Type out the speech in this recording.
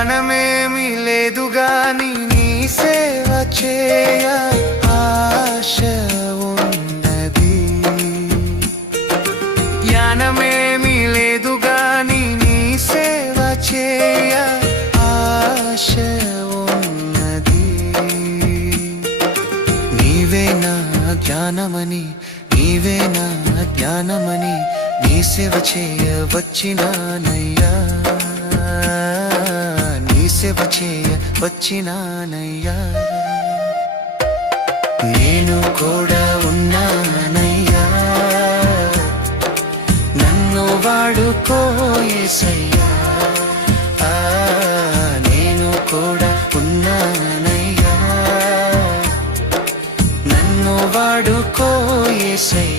జ్ఞానమేమి లేదు గాని నీ సేవ చేయ ఆశ ఉన్నది. జ్ఞానమేమి లేదు గాని నీ సేవ చేయ ఆశ ఉన్నది. నీవే నా జ్ఞానమని, నీవే నా జ్ఞానమని నీ సేవ చేయ వచ్చినానయ్యా, నీ సేవ చేయ వచ్చినానయ్యా. నేను కూడా ఉన్నానయ్యా, నన్ను వాడుకో యేసయ్యా. నేను కూడా ఉన్నానయ్యా, నన్ను వాడుకో యేసయ్యా.